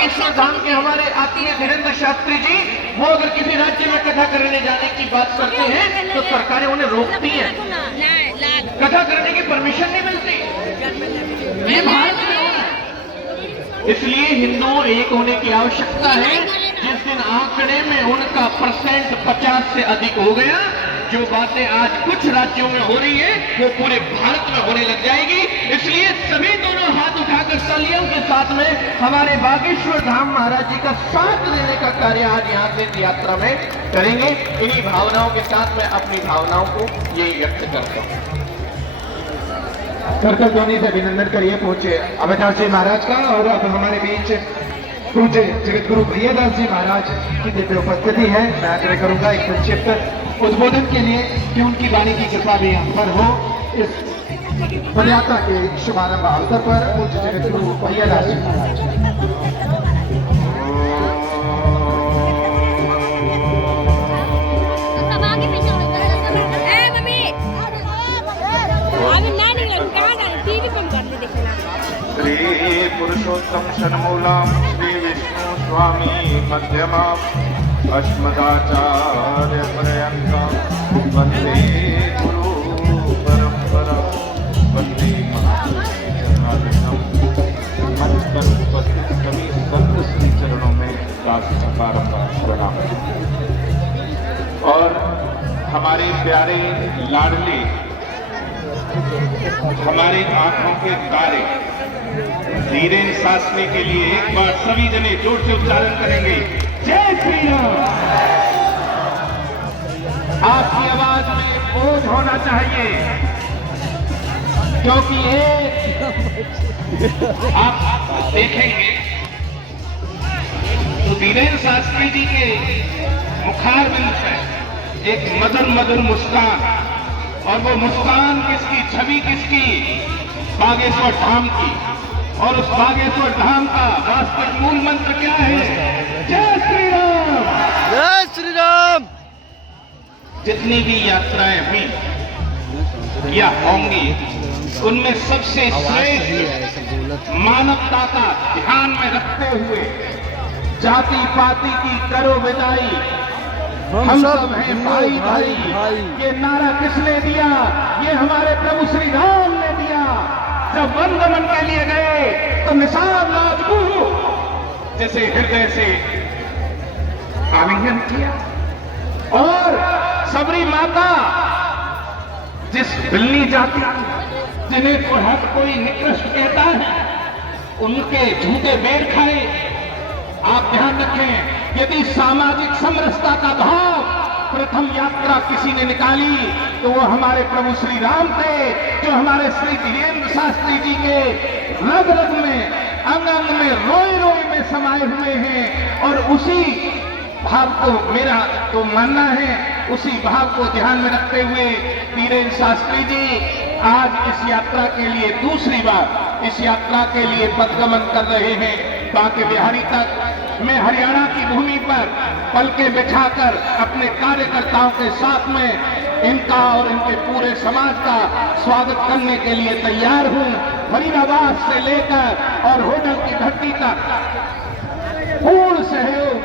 बागेश्वर धाम के हमारे आत्मीय धीरेन्द्र शास्त्री जी, वो अगर किसी राज्य में कथा करने जाने की बात करते हैं तो सरकारें उन्हें रोकती हैं, कथा करने की परमिशन नहीं मिलती। ये भारत में होना है। इसलिए हिंदू एक होने की आवश्यकता है। जिस दिन आंकड़े में उनका परसेंट 50 से अधिक हो गया, जो बातें आज कुछ राज्यों में हो रही है वो पूरे भारत में होने लग जाएगी। इसलिए सभी दोनों हाथ उठाकर तालियों के साथ में हमारे बागेश्वर धाम महाराज जी का साथ देने का कार्य आज यहाँ से इस यात्रा में करेंगे। इन्हीं भावनाओं के साथ मैं अपनी भावनाओं को यही व्यक्त करता हूँ। करकल ध्वनि से अभिनंदन करिए पूज्य अवतार जी महाराज का। और अब हमारे बीच पूज्य जगत गुरु भैयादास जी महाराज की दिव्य उपस्थिति है। मैं आग्रह करूंगा एक संक्षिप्त उद्बोधन के लिए कि उनकी वाणी की कृपा भी हम पर हो। इस पदयात्रा के शुभारंभ अवसर पर पूज्य जगत गुरु भैयादास जी महाराज। श्री पुरुषोत्तम षण्मूलां श्री विष्णु स्वामी मध्यमाम् अस्मदाचार्य पर्यन्तां वन्दे गुरु परम्परां वन्दे मातरम्। मंच पर उपस्थित सभी संत श्री चरणों में बारंबार प्रणाम। और हमारे प्यारे लाडले, हमारे आंखों के तारे धीरेन्द्र शास्त्री के लिए एक बार सभी जने जोर से उच्चारण करेंगे, जय श्री राम। आपकी आवाज में बोझ होना चाहिए, क्योंकि आप देखेंगे तो धीरेन्द्र शास्त्री जी के मुखारबिंद पर एक मधुर मधुर मुस्कान, और वो मुस्कान किसकी, छवि किसकी, बागेश्वर धाम की। और उस बागेश्वर धाम का वास्तविक मूल मंत्र क्या है? जय श्री राम, जय श्री राम। जितनी भी यात्राएं हुई या होंगी, उनमें सबसे श्रेष्ठ मानवता का ध्यान में रखते हुए जाति पाति की करो विदाई, हम सब हैं भाई भाई। ये नारा किसने दिया? ये हमारे प्रभु श्री राम ने दिया। जब वन गमन के लिए गए तो निसार राजगुरु जैसे हृदय से आलिंगन किया, और सबरी माता जिस बिल्ली जाति जिन्हें तो हर कोई निकृष्ट कहता है, उनके झूठे बेर खाए। आप ध्यान रखें, यदि सामाजिक समरसता का भाव प्रथम यात्रा किसी ने निकाली तो वो हमारे प्रभु श्री राम थे, जो हमारे श्री धीरेन्द्र शास्त्री जी के रग रग में, अंग अंग में, रोए रोए में समाये हुए हैं। और उसी भाव को मेरा तो मानना है, उसी भाव को ध्यान में रखते हुए धीरेन्द्र शास्त्री जी आज इस यात्रा के लिए दूसरी बार इस यात्रा के लिए पदगमन कर रहे हैं। बांके बिहारी तक मैं हरियाणा की भूमि पर पलके बिछाकर अपने कार्यकर्ताओं के साथ में इनका और इनके पूरे समाज का स्वागत करने के लिए तैयार हूं। फरीदाबाद से लेकर और होटल की धरती तक पूर्ण सहयोग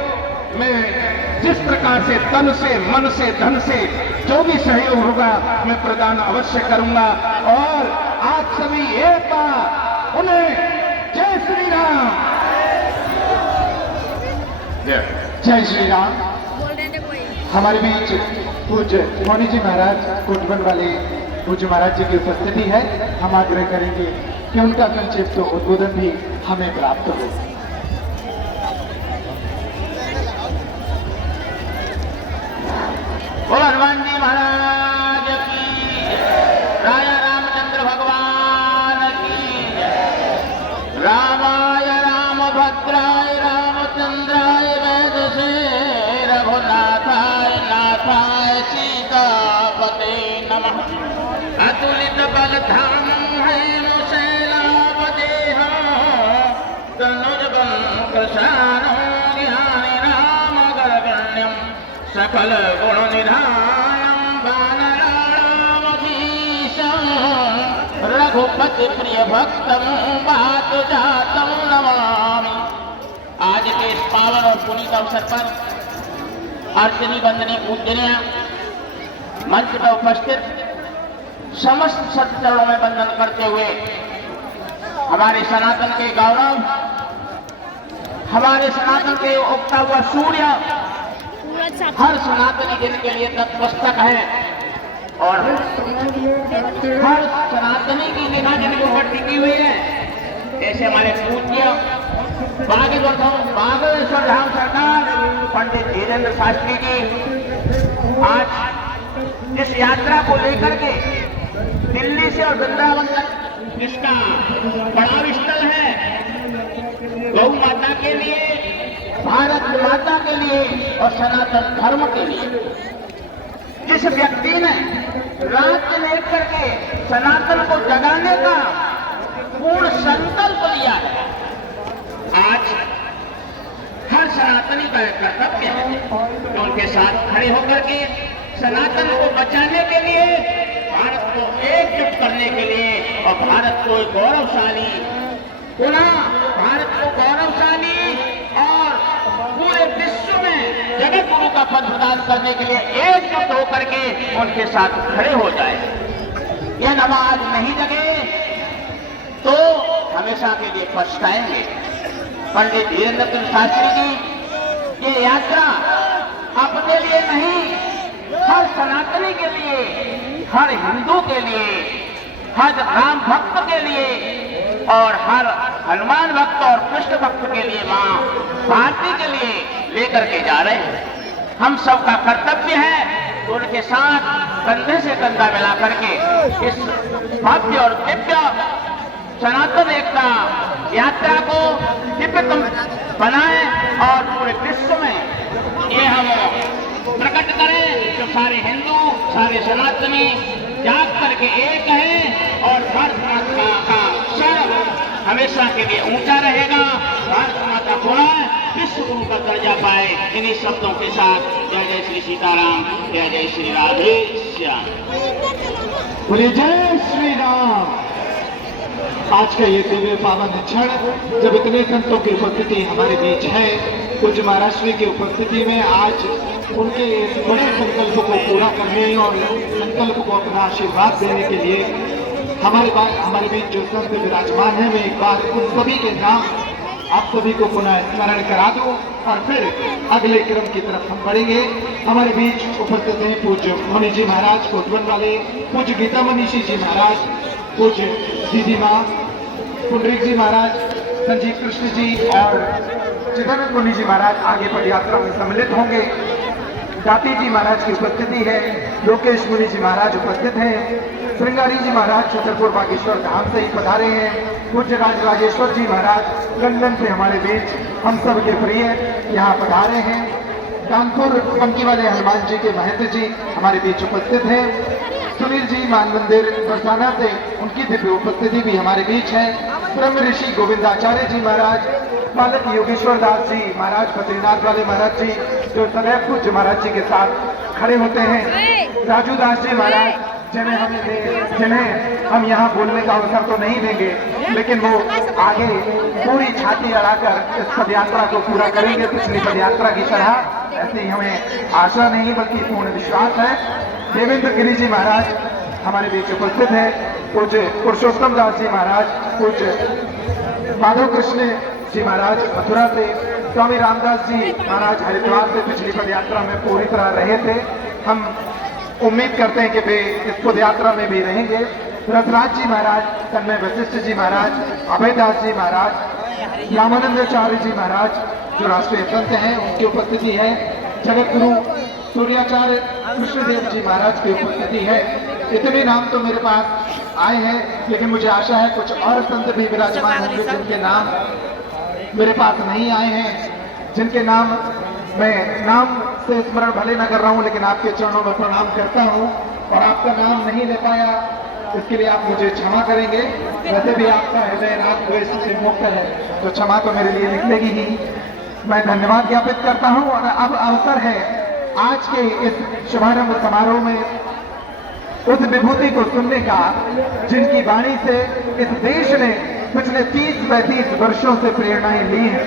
में जिस प्रकार से तन से, मन से, धन से जो भी सहयोग होगा मैं प्रदान अवश्य करूंगा। और आप सभी एक बार उन्हें जय श्री राम, जय श्री राम। हमारे बीच पूज्य मोनी जी महाराज कोटबन वाले पूज्य महाराज जी की उपस्थिति है। हम आग्रह करेंगे कि उनका संक्षिप्त उद्बोधन भी हमें प्राप्त हो। हनुमान जी महाराज की, राजा रामचंद्र भगवान की, रामाय रामभद्राय रामचंद्राय वेदसे रघुनाथाय नाथाय सीतापते नमः। अतुलित बलधाम है मुशैलावदेह, तनुज प्रसारो ज्ञानी राम गर्गण्यम, सकल गुण निधानम वानराणामधीशं, रघुपति प्रिय भक्तम बात जातम नमामि। आज के इस पावन और पुनीत अवसर पर अर्चनी वंदनी पूजनीय मंच पर उपस्थित समस्त सत्चरणों में वंदन करते हुए हमारे सनातन के गौरव, हमारे सनातन के उगता हुआ सूर्य हर सनातनी दिन के लिए तत्पुस्तक है और हर सनातनी की निगाह जिनके ऊपर टिकी हुई है। ऐसे हमारे पूज्य बागेश्वर धाम सरकार पंडित धीरेन्द्र शास्त्री जी आज इस यात्रा को लेकर के दिल्ली से और वृंदावन तक जिसका पड़ाव स्थल है, गौ माता के लिए, भारत माता के लिए और सनातन धर्म के लिए, जिस व्यक्ति ने राज्य लेकर के सनातन को जगाने का पूर्ण संकल्प लिया है, आज हर सनातनी का कर्तव्य है कि उनके साथ खड़े होकर के सनातन को बचाने के लिए, भारत को एकजुट करने के लिए और भारत को गौरवशाली, पुनः भारत को गौरवशाली और पूरे विश्व में जगत गुरु का पद प्रदान करने के लिए एकजुट होकर के उनके साथ खड़े हो जाए। यह नमाज नहीं जगे तो हमेशा के लिए पछताएंगे। पंडित धीरेन्द्र शास्त्री की ये यात्रा अपने लिए नहीं, हर सनातनी के लिए, हर हिंदू के लिए, हर राम भक्त के लिए और हर हनुमान भक्त और कृष्ण भक्त के लिए, मां भारती के लिए लेकर के जा रहे हैं। हम सबका कर्तव्य है उनके साथ कंधे से कंधा मिला करके इस भव्य और दिव्य सनातन एकता यात्रा को दिव्यतम बनाए और पूरे विश्व में ये हम प्रकट करें जो सारे हिंदू, सारे सनातनी जाग करके एक है और भारत माता का सर हमेशा के लिए ऊंचा रहेगा। भारत माता पुनः विश्व गुरु का दर्जा पाए। इन्हीं शब्दों के साथ जय जय श्री सीताराम, जय जय श्री राधे श्याम। बोलिए जय श्री राम। आज का ये दिव्य पावन क्षण जब इतने संतों की उपस्थिति हमारे बीच है, पूज्य महाराष्ट्र की उपस्थिति में आज उनके बड़े संकल्प को पूरा करने और संकल्प को अपना आशीर्वाद देने के लिए हमारे बीच जो संत विराजमान है, मैं एक बार उन सभी के नाम आप सभी को पुनः स्मरण करा दूं और फिर अगले क्रम की तरफ हम बढ़ेंगे। हमारे बीच उपस्थित हैं पूज्य मुनि जी महाराज कोटवन वाले, पूज्य गीता मनीषी जी महाराज, पूज्य दीदी माँ पुंडरीक जी महाराज, संजीव कृष्ण जी और चिदानंद मुनि जी महाराज आगे पद यात्रा में सम्मिलित होंगे। दाती जी महाराज की उपस्थिति है, लोकेश मुनि जी महाराज उपस्थित हैं, श्रृंगारी जी महाराज छतरपुर बागेश्वर धाम से ही पधारे हैं, पूज्य राजेश्वर जी महाराज लंदन से हमारे बीच हम सब के प्रिय यहाँ पधारे हैं, कानपुर पंक्ति वाले हनुमान जी के महंत जी हमारे बीच उपस्थित हैं, सुनील जी मान मंदिर बरसाना से उनकी दिव्य उपस्थिति भी हमारे बीच है, ब्रह्म ऋषि गोविंदाचार्य जी महाराज, बालक योगेश्वर दास जी महाराज बद्रीनाथ वाले महाराज जी जो सदैव पूज्य महाराज जी के साथ खड़े होते हैं, राजू दास जी महाराज जिन्हें हम यहाँ बोलने का अवसर तो नहीं देंगे, लेकिन वो आगे पूरी छाती अड़ाकर इस पदयात्रा को पूरा करेंगे पिछली पदयात्रा की तरह। ऐसी हमें आशा नहीं बल्कि पूर्ण विश्वास है। देवेंद्र गिरी जी महाराज हमारे बीच उपस्थित है, पूज्य पुरुषोत्तम दास जी महाराज, पूज्य माधव कृष्ण जी महाराज मथुरा से, स्वामी रामदास जी महाराज हरिद्वार से पिछली पदयात्रा में पूरी तरह रहे थे। हम उम्मीद करते हैं कि वे इस पदयात्रा में भी रहेंगे। रसराज जी महाराज, तन्मय वशिष्ठ जी महाराज, अभयदास जी महाराज, रामानंदाचार्य जी महाराज जो राष्ट्रीय संत हैं उनकी उपस्थिति है, जगत गुरु सूर्याचार्य कृष्णदेव जी महाराज की उपस्थिति है। इतने नाम तो मेरे पास आए हैं, लेकिन मुझे आशा है कुछ और संत भी विराजमान होंगे जिनके नाम मेरे पास नहीं आए हैं, जिनके नाम मैं नाम से स्मरण भले न कर रहा हूं, लेकिन आपके चरणों में प्रणाम करता हूं और आपका नाम नहीं ले पाया इसके लिए आप मुझे क्षमा करेंगे। वैसे भी आपका हृदय राग द्वेष से मुक्त है तो क्षमा तो मेरे लिए निकलेगी ही। मैं धन्यवाद ज्ञापित करता हूं और अब अवसर है आज के इस शुभारंभ समारोह में उस विभूति को सुनने का जिनकी वाणी से इस देश ने पिछले 30-35 वर्षों से प्रेरणाएं ली हैं।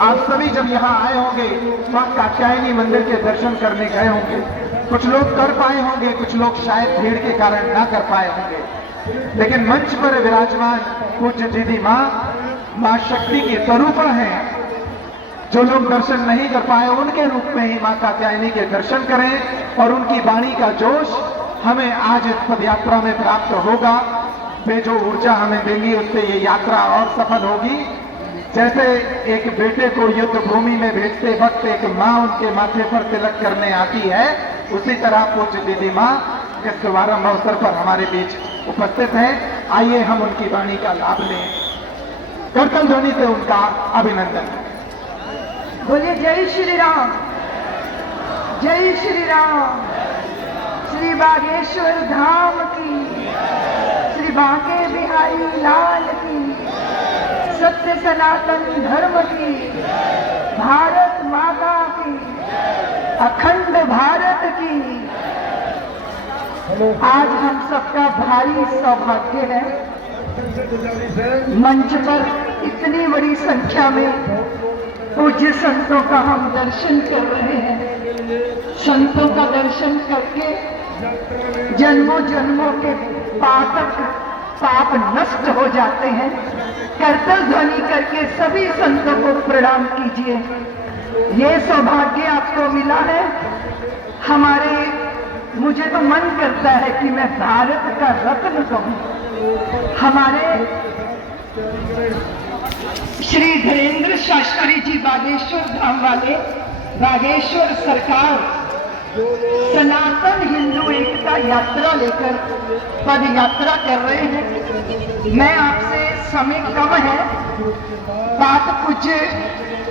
आप सभी जब यहाँ आए होंगे मां कात्यायनी मंदिर के दर्शन करने गए होंगे। कुछ लोग कर पाए होंगे, कुछ लोग शायद भीड़ के कारण ना कर पाए होंगे, लेकिन मंच पर विराजमान पूज्य दीदी मां शक्ति की स्वरूपा है। जो लोग दर्शन नहीं कर पाए उनके रूप में ही मां कात्यायनी के दर्शन करें और उनकी वाणी का जोश हमें आज इस पद यात्रा में प्राप्त होगा। वे जो ऊर्जा हमें देंगी उससे ये यात्रा और सफल होगी। जैसे एक बेटे को युद्ध भूमि में भेजते वक्त एक माँ उनके माथे पर तिलक करने आती है, उसी तरह पूज्य दीदी माँ इस शुभारंभ अवसर पर हमारे बीच उपस्थित है। आइए हम उनकी वाणी का लाभ लें। करतल ध्वनि से उनका अभिनंदन। बोलिए जय श्री राम, जय श्री राम। श्री बागेश्वर धाम की, श्री बांके बिहारी लाल की, सत्य सनातन धर्म की, भारत माता की, अखंड भारत की। आज हम सबका भारी सौभाग्य है, मंच पर इतनी बड़ी संख्या में पूज्य संतों का हम दर्शन कर रहे हैं। संतों का दर्शन करके जन्मों जन्मों के पाप नष्ट हो जाते हैं। करतल ध्वनि करके सभी संतों को प्रणाम कीजिए। ये सौभाग्य आपको मिला है। मुझे तो मन करता है कि मैं भारत का रत्न कहूं। हमारे श्री धीरेन्द्र शास्त्री जी बागेश्वर धाम वाले, बागेश्वर सरकार सनातन हिंदू एकता यात्रा लेकर पद यात्रा कर रहे हैं। मैं आपसे, समय कम है, बात पूज्य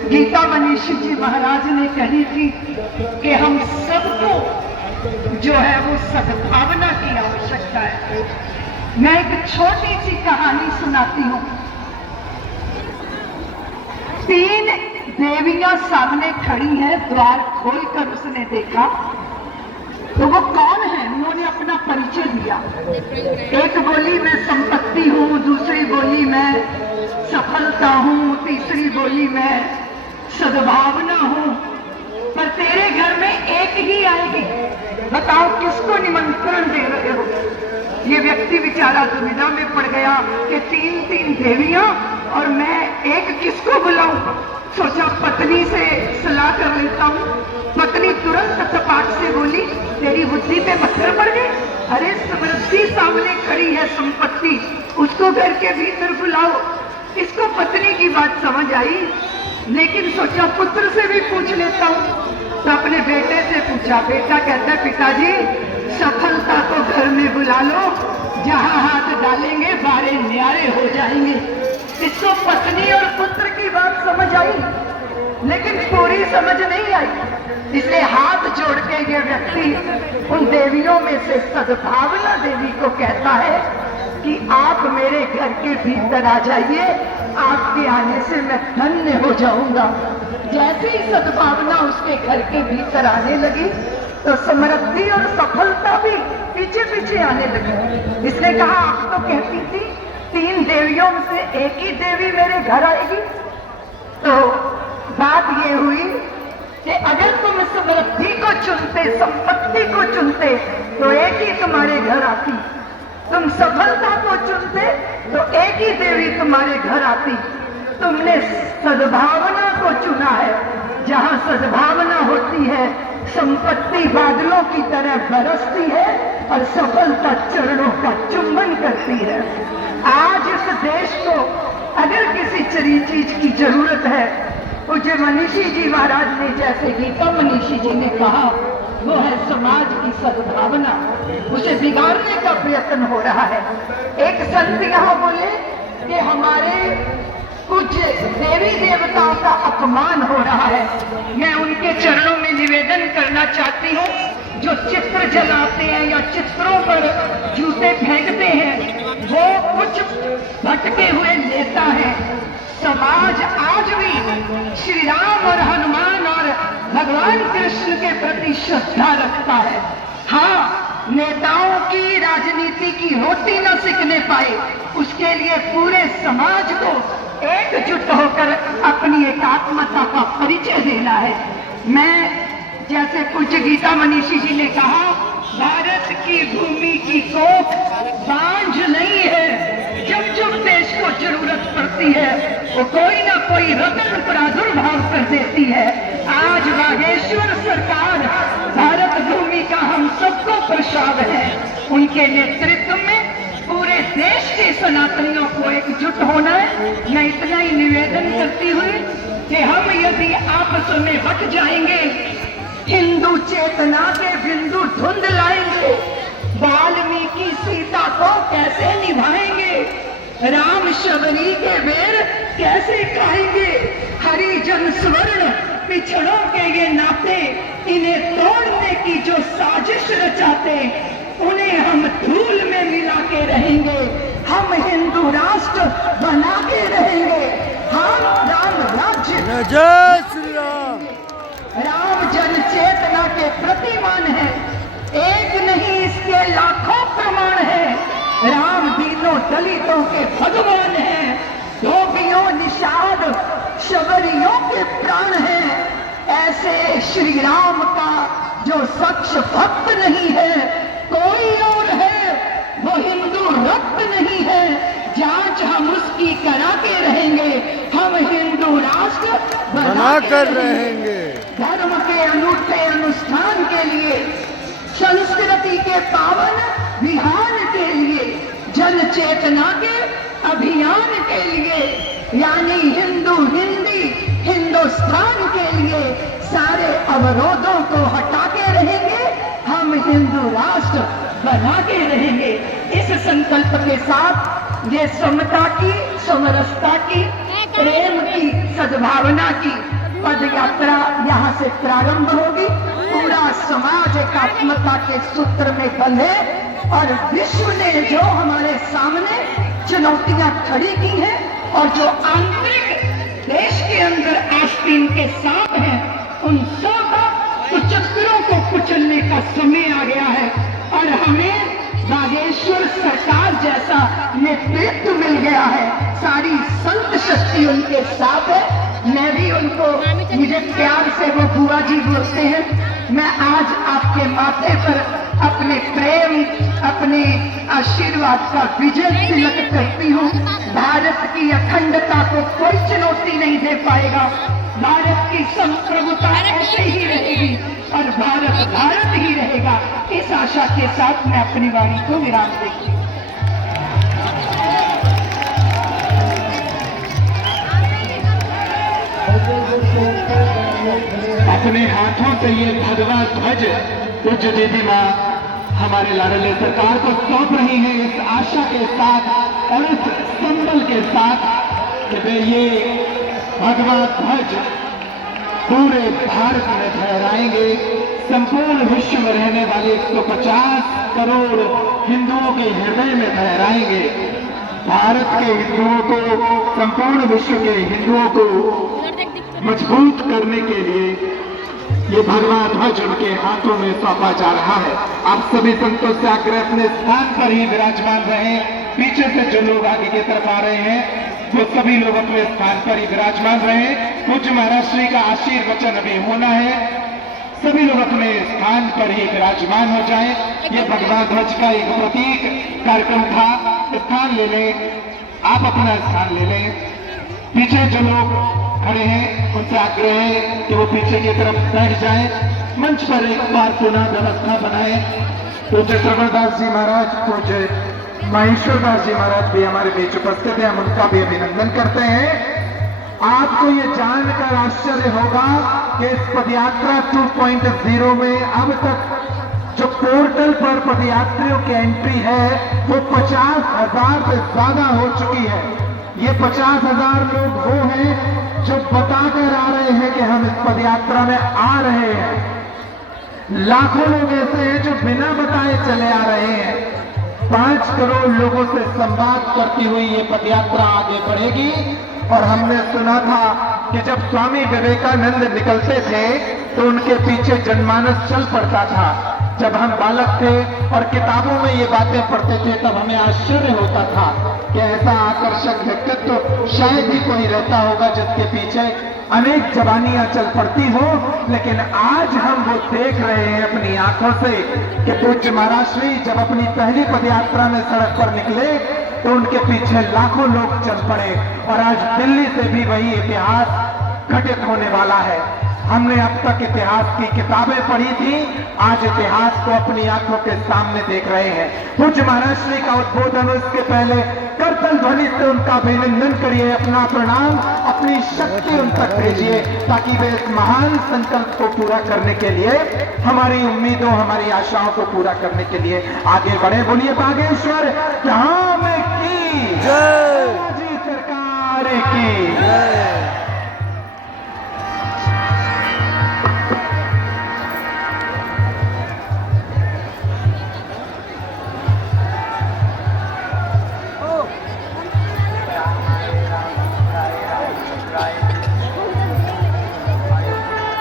गीता मनीषी जी महाराज ने कही थी कि हम सबको जो है वो सद्भावना की आवश्यकता है। मैं एक छोटी सी कहानी सुनाती हूँ। 3 देवियां सामने खड़ी हैं, द्वार खोलकर उसने देखा तो वो कौन है, उन्होंने अपना परिचय दिया। एक बोली मैं संपत्ति हूँ, दूसरी बोली मैं सफलता हूँ, तीसरी बोली मैं सद्भावना हूँ, पर तेरे घर में एक ही आएगी। बताओ किसको निमंत्रण दे रहे हो। ये व्यक्ति बेचारा दुविधा में पड़ गया कि 3 देवियां और मैं एक किसको बुलाऊं। सोचा पत्नी से सलाह कर लेता हूँ। पत्नी तुरंत तपाक से बोली, तेरी बुद्धि पे पत्थर पड़ गए। अरे समृद्धि सामने खड़ी है, संपत्ति, उसको घर के भीतर बुलाओ। इसको पत्नी की बात समझ आई, लेकिन सोचा पुत्र से भी पूछ लेता हूँ। तो अपने बेटे से पूछा। बेटा कहता है, पिताजी सफलता को घर में बुला लो, जहाँ हाथ डालेंगे बारे न्यारे हो जाएंगे। इसको पत्नी और पुत्र की बात समझ आई, लेकिन पूरी समझ नहीं आई। इसलिए हाथ जोड़ के ये व्यक्ति उन देवियों में से सद्भावना देवी को कहता है कि आप मेरे घर के भीतर आ जाइए, आपके आने से मैं धन्य हो जाऊंगा। जैसे ही सद्भावना उसके घर के भीतर आने लगी तो समृद्धि और सफलता भी पीछे पीछे आने लगी। इसने कहा, आप तो कहती थी 3 देवियों में से एक ही देवी मेरे घर आएगी। तो बात ये हुई कि अगर तुम समृद्धि को चुनते, संपत्ति को चुनते तो एक ही तुम्हारे घर आती। तुम सफलता को चुनते तो एक ही देवी तुम्हारे घर आती। तुमने सद्भावना को चुना है। जहाँ सद्भावना होती है, संपत्ति बादलों की तरह बरसती है और सफलता चरणों का चुंबन करती है। आज इस देश को अगर किसी चीज की जरूरत है, पूज्य मनीषी जी महाराज ने जैसे गीता मनीषी जी ने कहा, वो है समाज की सद्भावना। उसे बिगाड़ने का प्रयत्न हो रहा है। एक संत यहाँ बोले कि हमारे कुछ देवी देवताओं का अपमान हो रहा है। मैं उनके चरणों में निवेदन करना चाहती हूँ, जो चित्र जलाते हैं या चित्रों पर जूते फेंकते हैं, वो कुछ भटके हुए नेता हैं। समाज आज भी श्री राम और हनुमान और भगवान कृष्ण के प्रति श्रद्धा रखता है। हाँ, नेताओं की राजनीति की रोटी न सीखने पाए, उसके लिए पूरे समाज को एकजुट होकर अपनी एकात्मता का परिचय देना है। मैं जैसे पूज्य गीता मनीषी जी ने कहा, भारत की भूमि की कोख बांझ नहीं है। जब जब देश को जरूरत पड़ती है वो कोई ना कोई रत्न प्रादुर्भाव कर देती है। आज बागेश्वर सरकार भारत भूमि का हम सबको प्रसाद है। उनके नेतृत्व में पूरे देश के सनातनियों को एकजुट होना है। मैं इतना ही निवेदन करती हुई कि हम यदि आपस में बट जाएंगे, हिंदू चेतना के बिंदु धुंध लाएंगे, वाल्मीकि सीता को कैसे निभाएंगे, राम शबरी के बेर कैसे खाएंगे, हरिजन स्वर्ण पिछड़ों के ये नाते इन्हें तोड़ने की जो साजिश रचाते, उन्हें हम धूल में मिला के रहेंगे। हम हिंदू राष्ट्र बना के रहेंगे। हम राम राज्य, जय श्री राम। राम जन चेतना के प्रतिमान है। एक नहीं इसके लाखों प्रमाण है। राम दीनों दलितों के भगवान है। धोबियों निषाद शबरियों के प्राण है। ऐसे श्री राम का जो सच्च भक्त नहीं है कोई और है, वो हिंदू रक्त नहीं है। जांच हम उसकी करा के रहेंगे। हम हिंदू राष्ट्र बना कर रहेंगे। धर्म के अनूठे अनुष्ठान के लिए, संस्कृति के पावन विहार के लिए, जन चेतना के अभियान के लिए, यानी हिंदू हिंदी हिंदुस्तान के लिए सारे अवरोधों को हटा के रहेंगे। हम हिंदू राष्ट्र बना के रहेंगे। इस संकल्प के साथ ये समता की, समरसता की, प्रेम की, सद्भावना की पद यात्रा यहाँ से प्रारंभ होगी। पूरा समाज एकात्मता के सूत्र में बंधे और विश्व ने जो हमारे सामने चुनौतियां खड़ी की हैं और जो आंतरिक देश के अंदर आस्तीन के सांप हैं, उन सब कुचक्करों को कुचलने का समय आ गया है। और हमें बागेश्वर सरकार जैसा नेतृत्व मिल गया है। सारी संत शक्ति उनके साथ है। मैं भी उनको, मुझे प्यार से वो बुआ जी बोलते हैं। मैं आज आपके माथे पर अपने प्रेम, अपने आशीर्वाद का विजय तिलक करती हूँ। भारत की अखंडता को कोई चुनौती नहीं दे पाएगा। भारत की संप्रभुता ऐसे ही रहेगी और भारत भारत ही रहेगा। इस आशा के साथ मैं अपनी वाणी को विराम देती हूँ। अपने हाथों से ये भगवा ध्वज पूज्य दीदी माँ हमारे लाडले सरकार को सौंप रही है, इस आशा के साथ और इस संबल के साथ कि वे ये भगवा ध्वज पूरे भारत में फहराएंगे। संपूर्ण विश्व में रहने वाले 150 करोड़ हिंदुओं के हृदय में फहराएंगे। भारत के हिंदुओं को, संपूर्ण विश्व के हिंदुओं को मजबूत करने के लिए ये भगवा ध्वज उनके हाथों में सौंपा जा रहा है। आप सभी संतों से आग्रह अपने स्थान पर ही विराजमान रहे। पीछे से जो लोग आगे की तरफ आ रहे हैं वो सभी लोग अपने स्थान पर ही विराजमान रहे। पूज्य महाराज श्री का आशीर्वचन अभी होना है। सभी लोग अपने स्थान पर ही विराजमान हो जाएं। ये भगवा ध्वज का एक प्रतीक कार्यक्रम था। स्थान ले लें, आप अपना स्थान ले लें। पीछे जो लोग खड़े हैं उनसे आग्रह है कि वो पीछे की तरफ बैठ जाएं। मंच पर एक बार पुनः व्यवस्था बनाएं। पूज्य श्रवणदास जी महाराज, पूज्य महेश्वर दास जी महाराज भी हमारे बीच उपस्थित हैं। हम उनका भी अभिनंदन करते हैं। आपको ये जानकर आश्चर्य होगा कि इस पदयात्रा 2.0 में अब तक जो पोर्टल पर पदयात्रियों की एंट्री है वो 50,000 से ज्यादा हो चुकी है। ये 50,000 लोग वो हैं जो बताकर आ रहे हैं कि हम इस पदयात्रा में आ रहे हैं। लाखों लोग ऐसे हैं जो बिना बताए चले आ रहे हैं। 5 करोड़ लोगों से संवाद करती हुई ये पदयात्रा आगे बढ़ेगी। और हमने सुना था कि जब स्वामी विवेकानंद निकलते थे तो उनके पीछे जनमानस चल पड़ता था। जब हम बालक थे और किताबों में ये बातें पढ़ते थे तब हमें आश्चर्य होता था कि ऐसा आकर्षक व्यक्तित्व तो शायद ही कोई रहता होगा जिसके पीछे अनेक जवानियां चल पड़ती हो। लेकिन आज हम वो देख रहे हैं अपनी आंखों से कि पूज्य महाराज श्री जब अपनी पहली पदयात्रा में सड़क पर निकले तो उनके पीछे लाखों लोग चल पड़े और आज दिल्ली से भी वही इतिहास घटित होने वाला है। हमने अब तक इतिहास की किताबें पढ़ी थी, आज इतिहास को अपनी आंखों के सामने देख रहे हैं। पूज्य महाराज श्री का उद्बोधन इसके पहले करतल ध्वनि से उनका अभिनंदन करिए, अपना प्रणाम, अपनी शक्ति उन तक भेजिए ताकि वे इस महान संकल्प को पूरा करने के लिए, हमारी उम्मीदों हमारी आशाओं को पूरा करने के लिए आगे बढ़े। बोलिए बागेश्वर धाम की जय, जी सरकार की जय।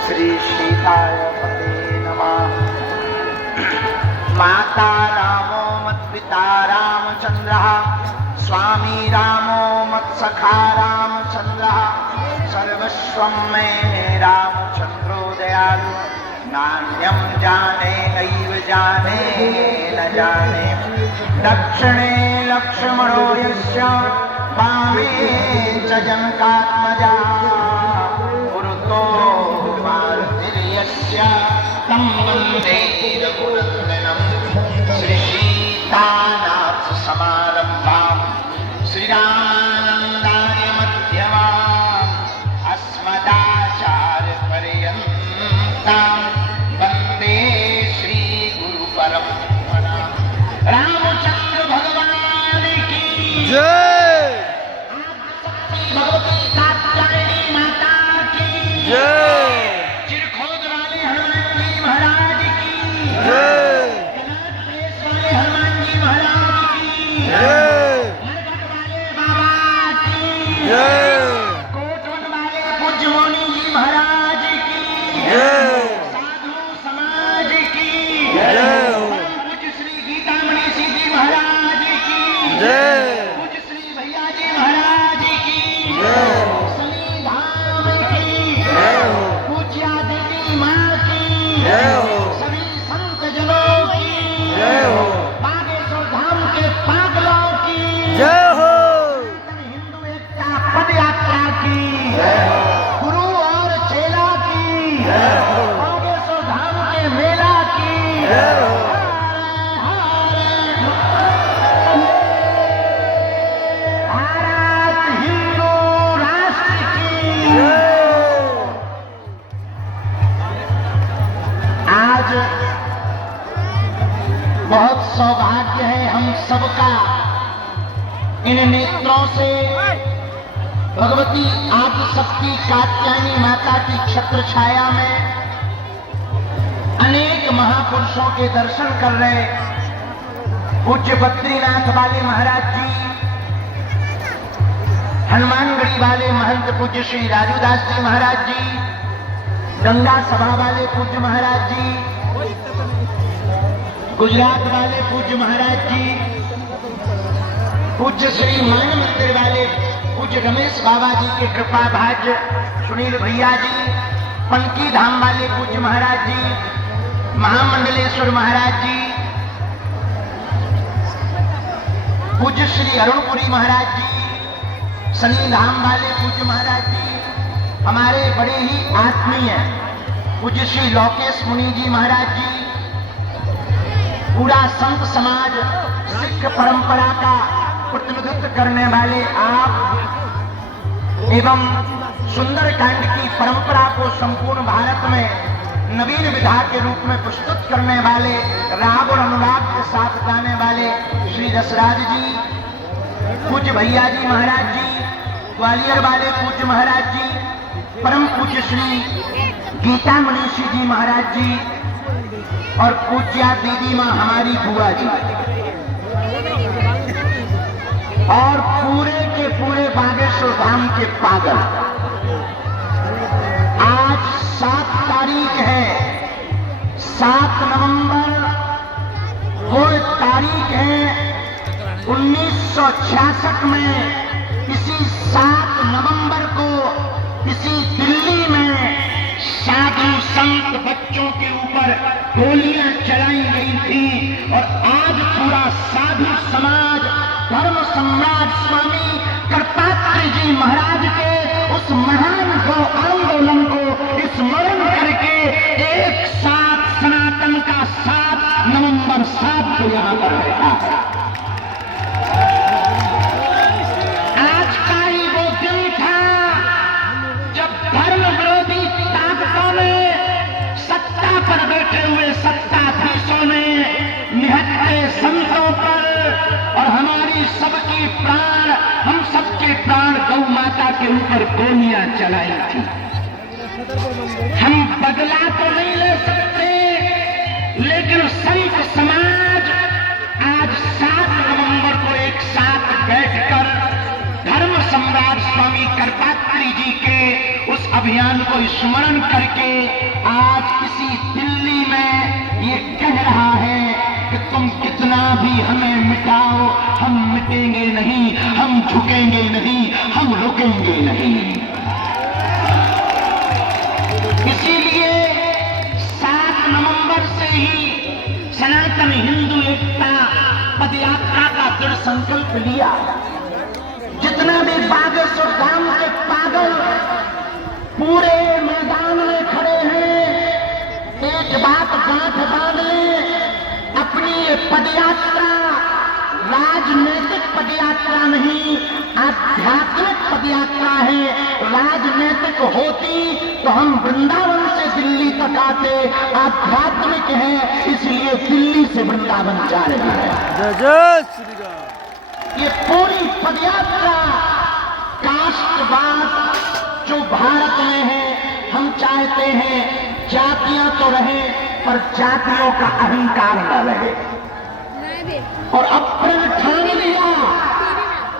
श्री सीताय पते नमः। माता रामो मत्पिता रामचंद्रः, स्वामी रामो मत्सखा रामचंद्रः, सर्वस्वं मे रामचंद्रो दयालु, नान्यं जाने नैव जाने न जाने। दक्षिणे लक्ष्मणो यस्य, वामे च जनकात्मजा, पुरतो भारतिर्यस्य, तं वन्दे रघुनन्दनं। श्री सीतानाथ समारम्भां, श्रीरामानन्दाय मध्यमाम्, अस्मदाचार्य पर्यन्तां, वन्दे श्री गुरु परम्परा। रामचंद्र भगवान की जय, भगवती कात्यायनी माता की जय, चिरखोद वाले हनुमान जी महाराज की जय, कनाथ वाले हनुमान जी महाराज की जय, मरघट वाले बाबा की जय, कोटवन वाले पूज्य मौनी जी महाराज की जय, साधु समाज की जय, पूज्य श्री गीतामणि जी महाराज की जय, पूज्य श्री भैया जी महाराज की जय, सनी धाम की जय हो, पूज्या देवी माँ की जय हो, सभी संत जनों की जय हो, बागेश्वर धाम के पागलों की जय हो, हिंदू एकता पद यात्रा की गुरु और चेला की बागेश्वर धाम के मेला की जय हो, भारत हिंदू राष्ट्र की जय, आज बहुत सौभाग्य है हम सबका इन नेत्रों से भगवती आदिशक्ति कात्यायनी माता की छत्र छाया में अनेक महापुरुषों के दर्शन कर रहे। पूज्य बद्रीनाथ वाले महाराज जी, हनुमानगढ़ी वाले महंत पूज्य श्री राजूदास जी महाराज जी, गंगा सभा वाले पूज्य महाराज जी, गुजरात वाले पूज्य महाराज जी, पूज्य श्री मान मंदिर वाले पूज्य रमेश बाबा जी के कृपा भाज्य सुनील भैया जी, पनकी धाम वाले पूज्य महाराज जी, महामंडलेश्वर महाराज जी, पूज्य श्री अरुणपुरी महाराज जी, सनी धाम वाले पूज्य महाराज जी, हमारे बड़े ही आत्मीय पूज्य श्री लोकेश मुनि जी महाराज जी, पूरा संत समाज सिख परंपरा का प्रतिनिधित्व करने वाले आप एवं सुंदरकांड की परंपरा को संपूर्ण भारत में नवीन विधा के रूप में प्रस्तुत करने वाले, राग और अनुराग के साथ गाने वाले श्री रसराज जी, पूज्य भैया जी महाराज जी, ग्वालियर वाले पूज्य महाराज जी, परम पूज्य श्री गीता मनीषी जी महाराज जी और पूज्या दीदी माँ हमारी बुआ जी और पूरे के पूरे बागेश्वर धाम के पागल। आज 7 तारीख है 7 नवंबर वो तारीख है 1966 में। इसी 7 नवंबर को इसी दिल्ली में साधु संत बच्चों के ऊपर गोलियां चलाई गई थी और आज पूरा साधु समाज धर्म सम्राट स्वामी करपात्री जी महाराज के उस महान गौ आंदोलन को स्मरण करके एक साथ सनातन का 7 नवंबर 7 को यहाँ पर बैठा है। आज का ही वो दिन था जब धर्म विरोधी ताकतों ने सत्ता पर बैठे हुए सत्ताधीशों ने निहत्थे संतों पर और हमारी सबकी प्राण हम सबके प्राण गौ माता के ऊपर गोलियां चलाई थी। हम बदला तो नहीं ले सकते, लेकिन संत समाज आज 7 नवंबर को एक साथ बैठकर धर्म सम्राट स्वामी करपात्री जी के उस अभियान को स्मरण करके आज इसी दिल्ली में ये कह रहा है कि तुम कितना भी हमें मिटाओ, हम मिटेंगे नहीं, हम झुकेंगे नहीं, हम रुकेंगे नहीं। इसीलिए 7 नवंबर से ही सनातन हिंदू एकता पदयात्रा का दृढ़ संकल्प लिया। जितना भी बागेश्वर धाम के पागल पूरे मैदान में खड़े हैं, एक बात गांठ बांध लें, अपनी ये पदयात्रा राजनीतिक पदयात्रा नहीं, आध्यात्मिक पदयात्रा है। राजनीतिक होती तो हम वृंदावन से दिल्ली तक आते, आध्यात्मिक है इसलिए दिल्ली से वृंदावन जा रही है। जय जय श्री राम। ये पूरी पदयात्रा कास्टवाद जो भारत में है, हम चाहते हैं जातियां तो रहे पर जातियों का अहंकार न रहे। और अब प्रण ठान लिया,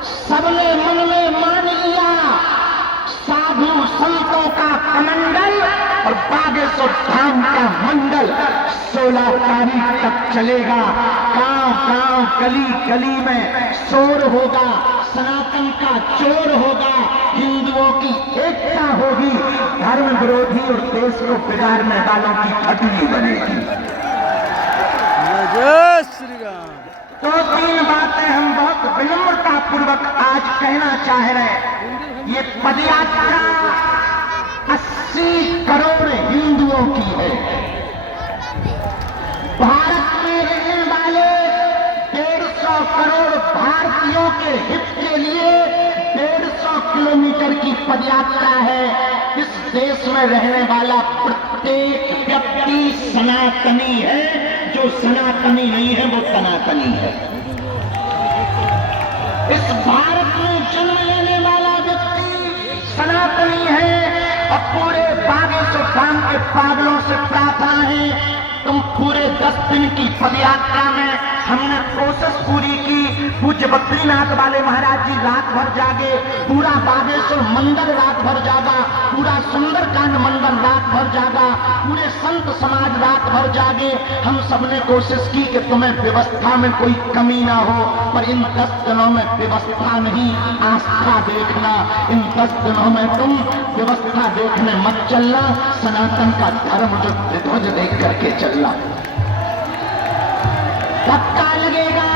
सबने मन में मान लिया, साधु संतों का कमंडल और बागेश्वर धाम का मंडल 16 तारीख तक चलेगा। गांव-गांव, गली-गली में शोर होगा, सनातन का चोर होगा, हिंदुओं की एकता होगी, धर्म विरोधी और देश को बिगाड़ने वालों की हटली बनेगी। जय जय श्री राम। 2-3 बातें हम बहुत विनम्रता पूर्वक आज कहना चाह रहे हैं। ये पदयात्रा 80 करोड़ हिंदुओं की है। भारत में रहने वाले 150 करोड़ भारतीयों के हित के लिए 150 किलोमीटर की पदयात्रा है। इस देश में रहने वाला प्रत्येक व्यक्ति सनातनी है, जो सनातनी नहीं है वो सनातनी है। इस भारत में जन्म लेने वाला व्यक्ति सनातनी है। और पूरे बागेश्वर धाम के पागलों से प्रार्थना है, तुम पूरे 10 दिन की पदयात्रा में हमने कोशिश पूरी की। पूज्य बद्रीनाथ वाले महाराज जी रात भर जागे, पूरा बागेश्वर मंडल रात भर जागा, पूरा सुंदरकांड मंडल रात भर जागा, पूरे संत समाज रात भर जागे। हम सबने कोशिश की कि तुम्हें व्यवस्था में कोई कमी ना हो, पर इन 10 दिनों में व्यवस्था नहीं, आस्था देखना। इन 10 दिनों में तुम व्यवस्था देखने मत चलना, सनातन का धर्म जो ध्वज देख करके चलना। धक्का लगेगा,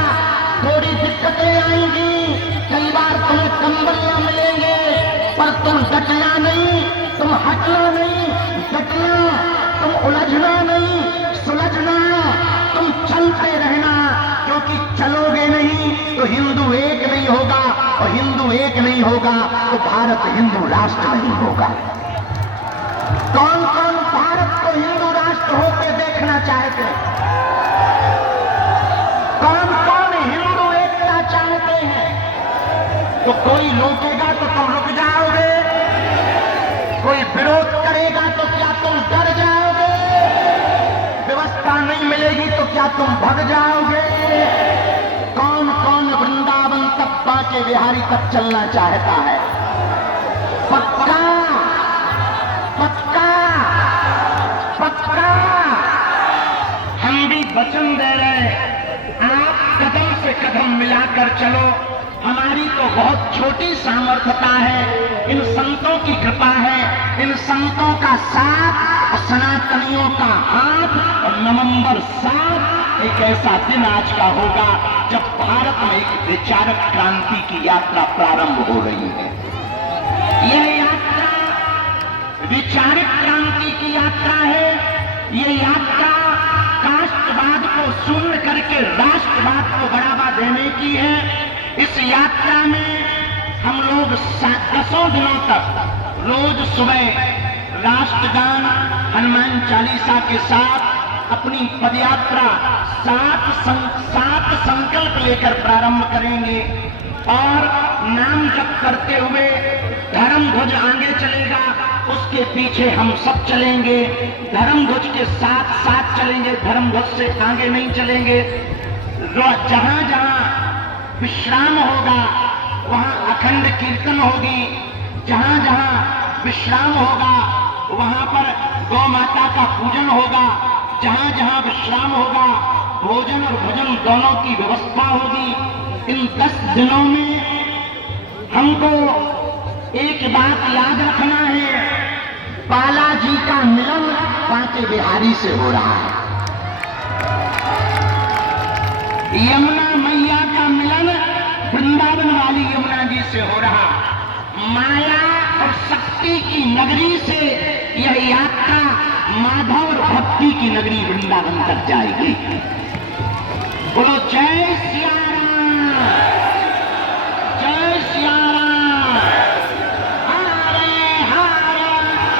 थोड़ी दिक्कतें आएंगी, कई बार तुम्हें कंबल न मिलेंगे, पर तुम डटना नहीं, तुम हटना नहीं, डटना, तुम उलझना नहीं, सुलझना, तुम चलते रहना। क्योंकि चलोगे नहीं तो हिंदू एक नहीं होगा, और हिंदू एक नहीं होगा तो भारत हिंदू राष्ट्र नहीं होगा। कौन कौन भारत को हिंदू राष्ट्र होकर देखना चाहते हैं? कौन कौन हिंदू एकता चाहते हैं? तो कोई रोकेगा तो तुम रुक जाओगे, कोई विरोध करेगा तो क्या तुम डर जाओगे? व्यवस्था नहीं मिलेगी तो क्या तुम भग जाओगे? कौन कौन वृंदावन तक बांके बिहारी तक चलना चाहता है? पक्का पक्का पक्का वचन दे रहे, आप कदम से कदम मिलाकर चलो। हमारी तो बहुत छोटी सामर्थ्यता है, इन संतों की कृपा है, इन संतों का साथ और सनातनियों का हाथ। और नवंबर 7 एक ऐसा दिन आज का होगा जब भारत में एक विचारक क्रांति की यात्रा प्रारंभ हो रही है। यह यात्रा विचारक क्रांति की यात्रा है। ये यात्रा कास्टवाद को शून्य करके राष्ट्रवाद को बढ़ावा देने की है। इस यात्रा में हम लोग 10 दिनों तक रोज सुबह राष्ट्रगान, हनुमान चालीसा के साथ अपनी पदयात्रा 7 संकल्प लेकर प्रारंभ करेंगे और नाम जप करते हुए धर्म ध्वज आगे चलेगा, उसके पीछे हम सब चलेंगे। धर्म ध्वज के साथ साथ चलेंगे, धर्म ध्वज से आगे नहीं चलेंगे। जहां जहां विश्राम होगा वहां अखंड कीर्तन होगी। जहां जहां विश्राम होगा वहां पर गौ माता का पूजन होगा। जहां जहां विश्राम होगा भोजन और भजन दोनों की व्यवस्था होगी। इन 10 दिनों में हमको एक बात याद रखना है, बालाजी का मिलन बांके बिहारी से हो रहा है। यमुना मैया का मिलन वृंदावन वाली यमुना जी से हो रहा। माया और शक्ति की नगरी से यह यात्रा माधव और भक्ति की नगरी वृंदावन तक जाएगी। बोलो जय सिया राम, जय सिया राम। हरे हरे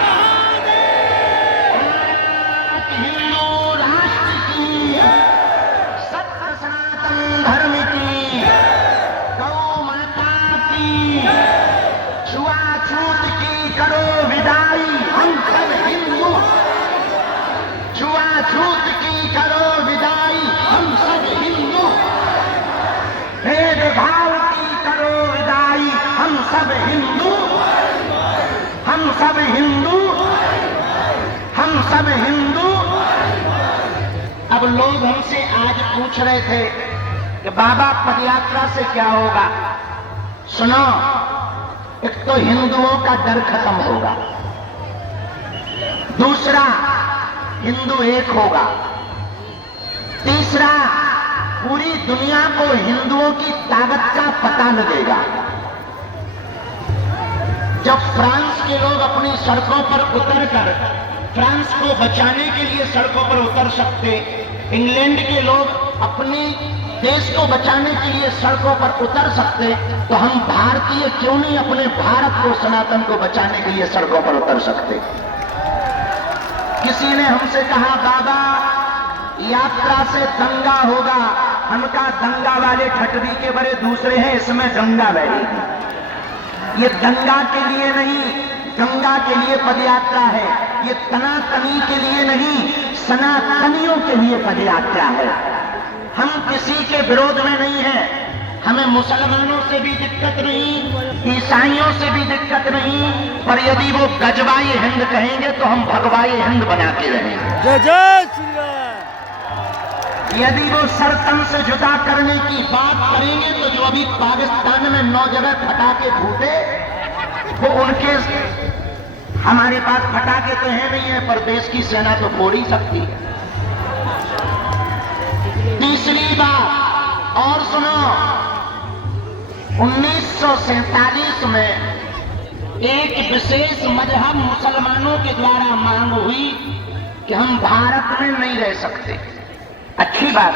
भारत हिंदू राष्ट्र की, सत्य सनातन धर्म की, गौ माता की, छुआछूत की करो विदाई, हम सब हिंदू। छुआछूत की करो विदाई, हम सब हिंदू। भेदभाव की करो विदाई, हम सब हिंदू। हम सब हिंदू, हम सब हिंदू। अब लोग हमसे आज पूछ रहे थे कि बाबा पदयात्रा से क्या होगा। सुनो, एक तो हिंदुओं का डर खत्म होगा, दूसरा हिंदू एक होगा, तीसरा पूरी दुनिया को हिंदुओं की ताकत का पता लगेगा। जब फ्रांस के लोग अपनी सड़कों पर उतरकर फ्रांस को बचाने के लिए सड़कों पर उतर सकते, इंग्लैंड के लोग अपने देश को बचाने के लिए सड़कों पर उतर सकते, तो हम भारतीय क्यों नहीं अपने भारत को, सनातन को बचाने के लिए सड़कों पर उतर सकते। किसी ने हमसे कहा बाबा यात्रा से दंगा होगा। हम कहा दंगा वाले ठटवी के बड़े दूसरे हैं, इसमें गंगा बहेगी। ये दंगा के लिए नहीं, गंगा के लिए पदयात्रा है। ये तनातनी के लिए नहीं, सनातनियों के लिए पदयात्रा है। हम किसी के विरोध में नहीं हैं। हमें मुसलमानों से भी दिक्कत नहीं, ईसाइयों से भी दिक्कत नहीं, पर यदि वो गजवाए हिंद कहेंगे तो हम भगवाए हिंद बना के रहेंगे। जय जय श्री राम। यदि वो सरतन से जुदा करने की बात करेंगे तो जो अभी पाकिस्तान में 9 जगह फटाके फूटे, वो उनके, हमारे पास फटाके तो है नहीं है, पर देश की सेना तो फोड़ ही सकती है। तीसरी बात और सुनो, 1947 में एक विशेष मजहब मुसलमानों के द्वारा मांग हुई कि हम भारत में नहीं रह सकते। अच्छी बात,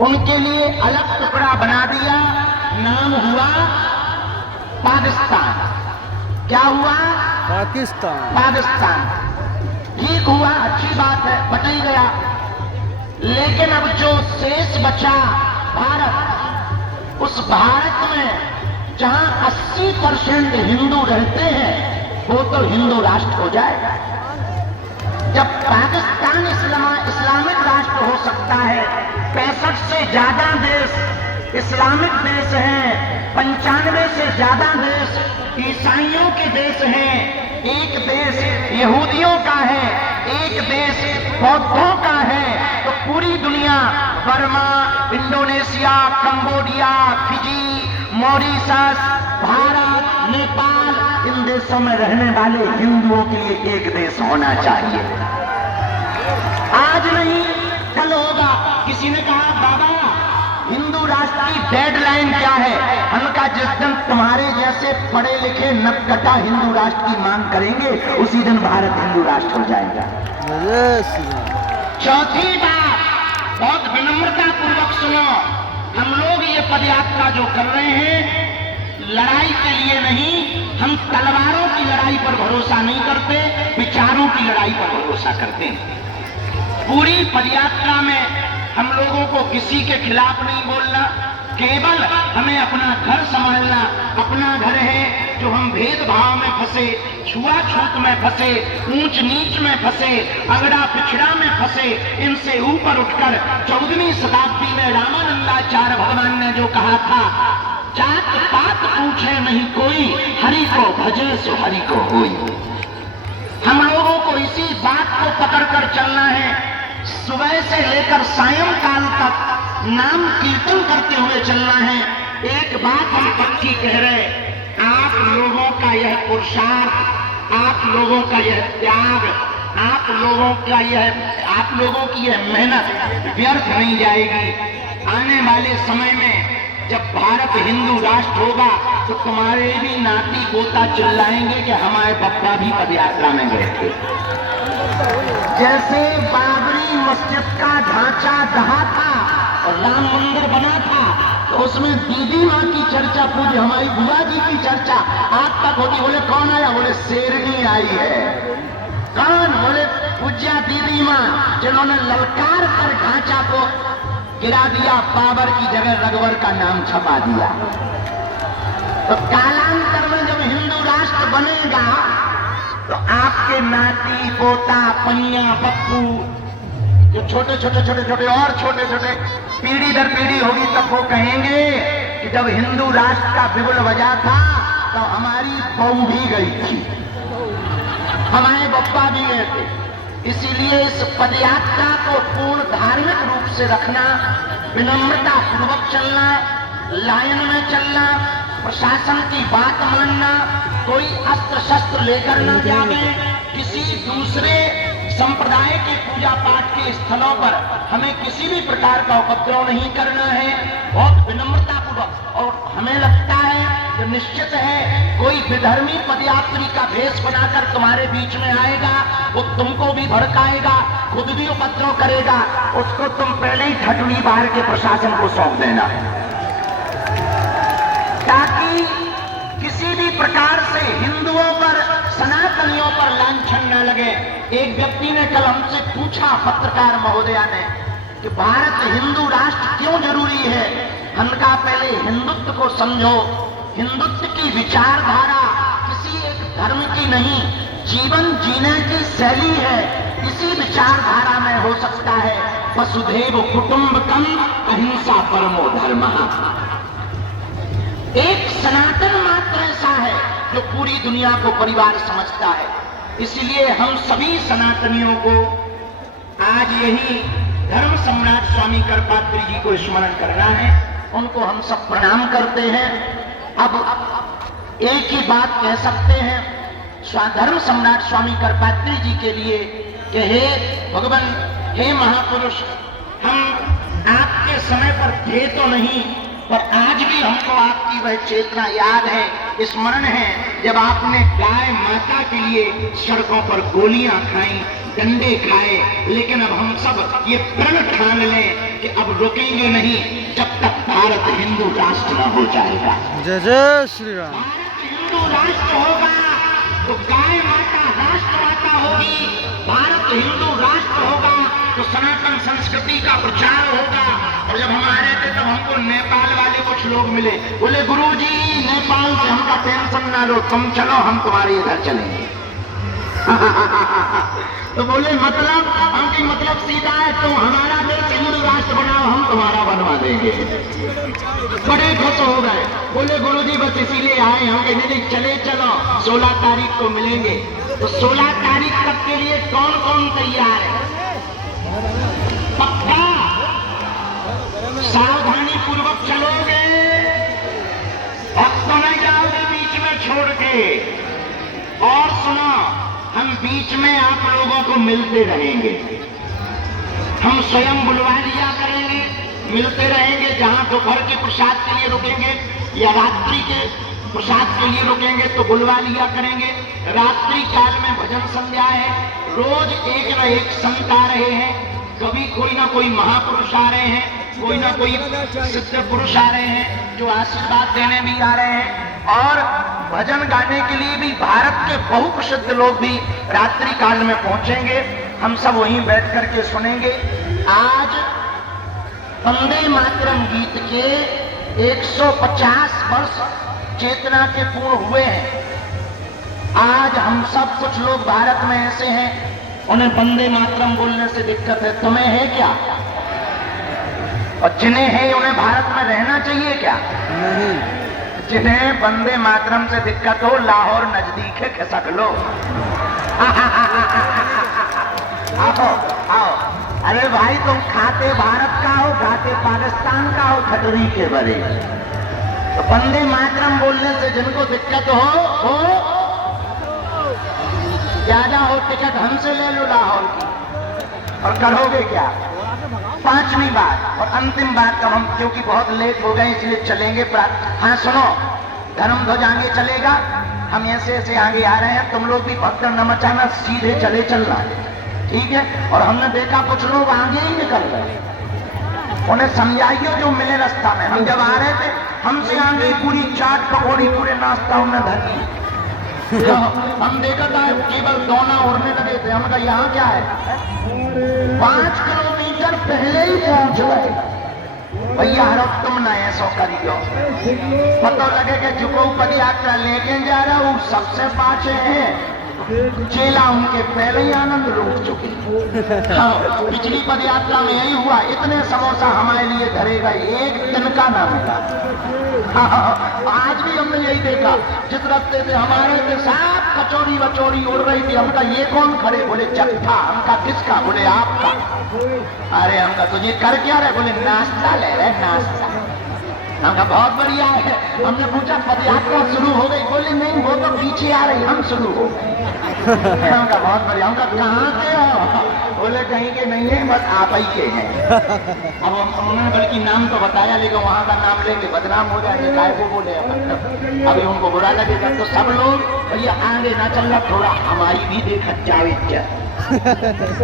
उनके लिए अलग टुकड़ा बना दिया, नाम हुआ पाकिस्तान। क्या हुआ? पाकिस्तान। पाकिस्तान। ठीक हुआ, अच्छी बात है, बट ही गया। लेकिन अब जो शेष बचा भारत, उस भारत में जहां 80% हिंदू रहते हैं, वो तो हिंदू राष्ट्र हो जाएगा। जब पाकिस्तान इस्लामिक राष्ट्र हो सकता है, 65 से ज्यादा देश इस्लामिक देश हैं, 95 से ज्यादा देश ईसाइयों के देश हैं, एक देश यहूदियों का है, एक देश बौद्धों का है, तो पूरी दुनिया Burma, Indonesia, Cambodia, Fiji, Mauritius, Bharat, Nepal, इन देशों में रहने वाले हिंदुओं के लिए एक देश होना चाहिए। आज नहीं कल होगा। किसी ने कहा बाबा हिंदू राष्ट्र की डेडलाइन क्या है? हमने कहा जिस दिन तुम्हारे जैसे पढ़े लिखे नटखटा हिंदू राष्ट्र की मांग करेंगे उसी दिन भारत हिंदू राष्ट्र हो जाएगा। जय श्री राम। चौथी बात, बहुत विनम्रता पूर्वक सुनो, हम लोग ये पदयात्रा जो कर रहे हैं लड़ाई के लिए नहीं, हम तलवारों की लड़ाई पर भरोसा नहीं करते, विचारों की लड़ाई पर भरोसा करते हैं। पूरी पदयात्रा में हम लोगों को किसी के खिलाफ नहीं बोलना, केवल हमें अपना घर संभालना। अपना घर है जो हम भेदभाव में फंसे, छुआछूत में फंसे, ऊंच नीच में फंसे, अगड़ा पिछड़ा में फंसे, इनसे ऊपर उठकर 14वीं शताब्दी में रामानंदाचार्य भगवान ने जो कहा था, जात पात पूछे नहीं कोई, हरि को भजे सो हरि को होई। हम लोगों को इसी बात को पकड़कर चलना है। सुबह से लेकर सायंकाल तक नाम कीर्तन करते हुए चलना है। एक बात हम पक्की कह रहे, आप लोगों का यह पुरुषार्थ, आप लोगों का यह त्याग, आप लोगों की यह मेहनत व्यर्थ नहीं जाएगी। आने वाले समय में जब भारत हिंदू राष्ट्र होगा तो तुम्हारे भी नाती पोता चिल्लाएंगे कि हमारे पप्पा भी पदयात्रा में गए थे। जैसे बाबरी मस्जिद का ढांचा दहा था और राम मंदिर बना था, तो उसमें दीदी माँ की चर्चा पूरी, हमारी बुआ जी की चर्चा आज तक होती। बोले कौन आया? बोले शेरनी आई है। कौन? बोले पूज्या दीदी माँ, जिन्होंने ललकार कर ढांचा को गिरा दिया, बाबर की जगह रघुवर का नाम छपा दिया। तो कालांतर में जब हिंदू राष्ट्र बनेगा तो आपके नाती पोता पनिया पप्पू जो छोटे छोटे और छोटे छोटे पीढ़ी दर पीढ़ी होगी, तब वो कहेंगे कि जब हिंदू राष्ट्र का बिगुल बजा था तो हमारी बहू भी गई थी, हमारे बप्पा भी गए थे। इसीलिए इस पदयात्रा को पूर्ण धार्मिक रूप से रखना, विनम्रता पूर्वक चलना, लाइन में चलना, प्रशासन की बात मानना, कोई अस्त्र शस्त्र लेकर न जावे, किसी दूसरे संप्रदाय के पूजा पाठ के स्थलों पर हमें किसी भी प्रकार का उपद्रव नहीं करना है, बहुत विनम्रता पूर्वक। और हमें लगता है कि निश्चित है कोई विधर्मी पदयात्री का भेष बनाकर तुम्हारे बीच में आएगा, वो तुमको भी भड़काएगा, खुद भी उपद्रव करेगा, उसको तुम पहले ही ठटुली बाहर के प्रशासन को सौंप देना, ताकि किसी भी प्रकार से हिंदुओं पर, सनातनियों पर लांछन न लगे। एक व्यक्ति ने कल हमसे पूछा, पत्रकार महोदया ने, कि भारत हिंदू राष्ट्र क्यों जरूरी है? हमने कहा पहले हिंदुत्व को समझो। हिंदुत्व की विचारधारा किसी एक धर्म की नहीं, जीवन जीने की शैली है। इसी विचारधारा में हो सकता है वसुधैव कुटुंबकम अहिंसा परमो धर्मः। एक सनातन मात्र ऐसा है जो पूरी दुनिया को परिवार समझता है। इसलिए हम सभी सनातनियों को आज यही धर्म सम्राट स्वामी करपात्री जी को स्मरण करना है। उनको हम सब प्रणाम करते हैं। अब एक ही बात कह सकते हैं धर्म सम्राट स्वामी करपात्री जी के लिए कि हे भगवान, हे महापुरुष, हम आपके समय पर थे तो नहीं, पर आज भी हमको आपकी वह चेतना याद है, स्मरण है, जब आपने गाय माता के लिए सड़कों पर गोलियां खाई, डंडे खाए। लेकिन अब हम सब ये प्रण ठान लें कि अब रुकेंगे नहीं जब तक भारत हिंदू राष्ट्र न हो जाएगा। जय जय श्री राम। भारत हिंदू राष्ट्र होगा तो गाय माता राष्ट्र माता होगी, भारत हिंदू राष्ट्र होगा तो सनातन संस्कृति का प्रचार होगा। और जब हम आ रहे थे तब हमको नेपाल वाले कुछ लोग मिले, बोले गुरुजी नेपाल से हमका टेंशन ना लो, तुम चलो, हम तुम्हारे इधर चलेंगे। तो बोले मतलब हमकी मतलब सीधा है, तुम हमारा देश हिंदू राष्ट्र बनाओ, हम तुम्हारा बनवा देंगे। बड़े खुश हो गए, बोले गुरुजी बस इसीलिए आए, हम कहने नहीं चले चलो 16 तारीख को मिलेंगे। तो 16 तारीख तक के लिए कौन कौन तैयार है? पक्का सावधानी पूर्वक चलोगे, भक्त नहीं जाओगे बीच में छोड़ के। और सुनो, हम बीच में आप लोगों को मिलते रहेंगे, हम स्वयं बुलवा लिया करेंगे, मिलते रहेंगे। जहां दोपहर के प्रसाद के लिए रुकेंगे या रात्रि के प्रसाद के लिए रुकेंगे तो बुलवा लिया करेंगे। रात्रि काल में भजन संध्या है, रोज एक न एक संत आ रहे हैं, कभी कोई ना कोई महापुरुष आ रहे हैं, कोई ना कोई सिद्ध पुरुष आ रहे हैं जो आशीर्वाद देने भी आ रहे हैं। और भजन गाने के लिए भी भारत के बहुप्रसिद्ध लोग भी रात्रि काल में पहुंचेंगे, हम सब वहीं बैठ करके सुनेंगे। आज वंदे मातरम गीत के 150 वर्ष चेतना के पूर्ण हुए हैं। आज हम सब कुछ लोग भारत में ऐसे हैं, उन्हें वंदे मातरम बोलने से दिक्कत है। तुम्हें है क्या? और जिन्हें है उन्हें भारत में रहना चाहिए क्या? नहीं। जिन्हें वंदे मातरम से दिक्कत हो, लाहौर नजदीक है, खिसक लो। आओ आओ। अरे भाई तुम खाते भारत का हो, खाते पाकिस्तान का हो, खटरी के बड़े। तो वंदे मातरम बोलने से जिनको दिक्कत हो ज्यादा हो, टिकट हमसे ले लो लाहौर की। और करोगे क्या? पांचवी बात और अंतिम बात, अब हम क्योंकि बहुत लेट हो गए इसलिए चलेंगे। हाँ सुनो, धर्म ध्वज आगे चलेगा, हम ऐसे ऐसे आगे आ रहे हैं, तुम लोग भी भगदड़ न मचाना, सीधे चले चलना, ठीक है? और हमने देखा कुछ लोग आगे ही निकल गए, उन्हें समझाइए जो मिले रास्ता में। हम जब आ रहे थे हमसे आगे पूरी चाट पकौड़ी पूरे नाश्ता उन्हें धरी। हम देखा था केवल दोना उड़ने लगे थे, हम कहा यहाँ क्या है? 5 किलोमीटर पहले ही पहुंच गए। भैया हरो तुम ना ऐसा करियो, पता लगे कि जुको पद यात्रा लेके जा रहा हूँ, सबसे पाछे है चेला, उनके पहले ही आनंद लूट चुके। हाँ, पिछली पद यात्रा में यही हुआ, इतने समोसा हमारे लिए धरेगा, एक तिनका ना मिला। आज भी हमने यही देखा, जिस रास्ते से हमारे के साथ कचौड़ी वचौड़ी उड़ रही थी, हमका ये कौन खड़े? बोले जत्था। हमका किसका? बोले आपका। अरे हमका तुझे कर क्या रहे? बोले नाश्ता ले रहे, नाश्ता। हमका बहुत बढ़िया है। हमने पूछा पदयात्रा शुरू हो गई? बोले नहीं, वो तो पीछे आ रही, हम शुरू हो गए। हमका बहुत बढ़िया। हमका कहाँ के हो? बोले कहीं के नहीं है, बस आप ही के हैं। अब उन्होंने बल्कि नाम तो बताया, लेकिन वहां का नाम लेंगे बदनाम हो जाएंगे, काय को बोले अभी उनको बुरा लगेगा। तो सब लोग भैया आगे ना चल रहा, थोड़ा हमारी भी देखा जावे क्या।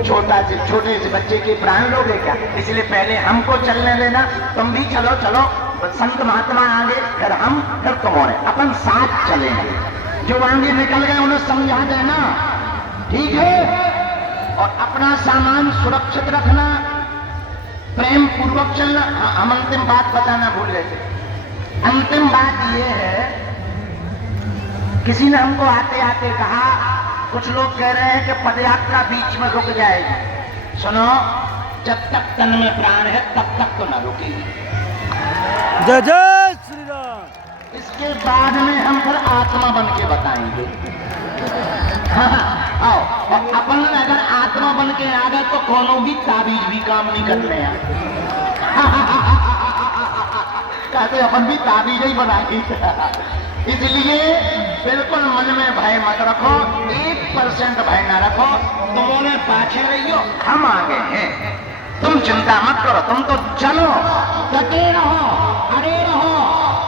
छोटे से बच्चे के प्राण लोगे क्या? इसलिए पहले हमको चलने देना, तुम भी चलो चलो, संत महात्मा आगे, फिर हम, फिर तुम और अपन साथ चलेंगे। जो आगे निकल गए उन्हें समझा देना, ठीक है? और अपना सामान सुरक्षित रखना, प्रेम पूर्वक चलना। हम अंतिम बात बताना भूल गए थे। अंतिम बात यह है, किसी ने हमको आते आते कहा, कुछ लोग कह रहे हैं कि पदयात्रा बीच में रुक जाएगी। सुनो, जब तक तन में प्राण है तब तक तो न रुकेगी। जय जय श्री राम। इसके बाद में हम फिर आत्मा बन के बताएंगे। हाँ, आओ। और अपन अगर आत्मा बन के आ गए तो कोनो भी ताबीज भी काम नहीं करते हैं। कहते अपन भी ताबीज ही बनाएंगे। इसलिए बिल्कुल मन में भय मत रखो, 1% भय ना रखो। तुम उन्हें पाछे रहियो, हम आगे हैं, तुम चिंता मत करो, तुम तो चलो, डटे रहो, अड़े रहो,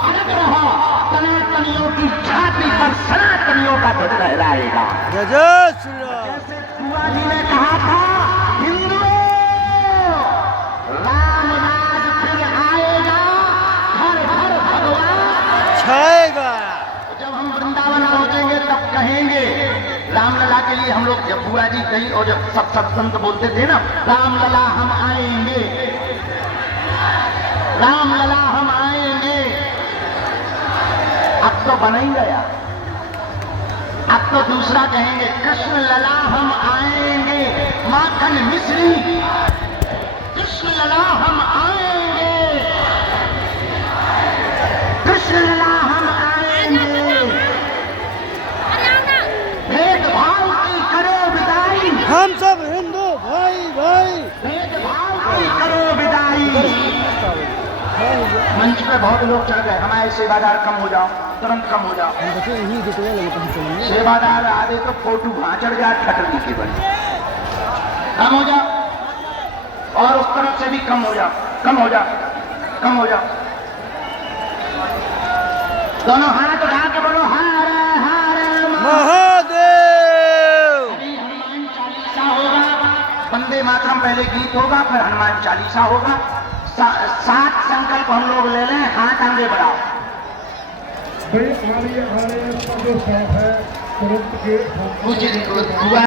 अड़ग रहो। सनातनियों की छाती पर सनातनियों का ध्वज लहराएगा। जय जय श्री राम। जैसे बुआ जी ने कहा था, हिंदुओं राम राज फिर आएगा, हर हर भगवान छाएगा। जब हम वृंदावन पहुंचेंगे तब कहेंगे रामलला के लिए। हम लोग जब बुआ जी कहीं और जब सब संत बोलते थे ना, रामलला हम आएंगे, रामलला हम आएंगे। अब तो बन ही गया। अब तो दूसरा कहेंगे, कृष्ण लला हम आएंगे माखन मिश्री, कृष्ण लला हम आएंगे, कृष्ण लला हम आएंगे, भेदभाव की करो विदाई, हम सब हिंदू भाई भाई। भेदभाव की करो विदाई। मंच पे बहुत लोग चढ़ गए, हमारे सेवादार कम हो जाओ, तुरंत कम हो जाओ। सेवादार आधे तो फोटो वहां चढ़ जाए ठटनी के बन, कम हो जाओ। और उस तरफ से भी कम हो जाओ, कम हो जाओ, कम हो जाओ। दोनों हाथ उठा के बोलो हर हर महादेव। अभी हनुमान चालीसा होगा, वंदे मातरम पहले गीत होगा, फिर हनुमान चालीसा होगा। 7 संकल्प हम लोग ले लें, हाथ आगे बढ़ाओ। भाई हमारी जो स्टाफ है तुरंत के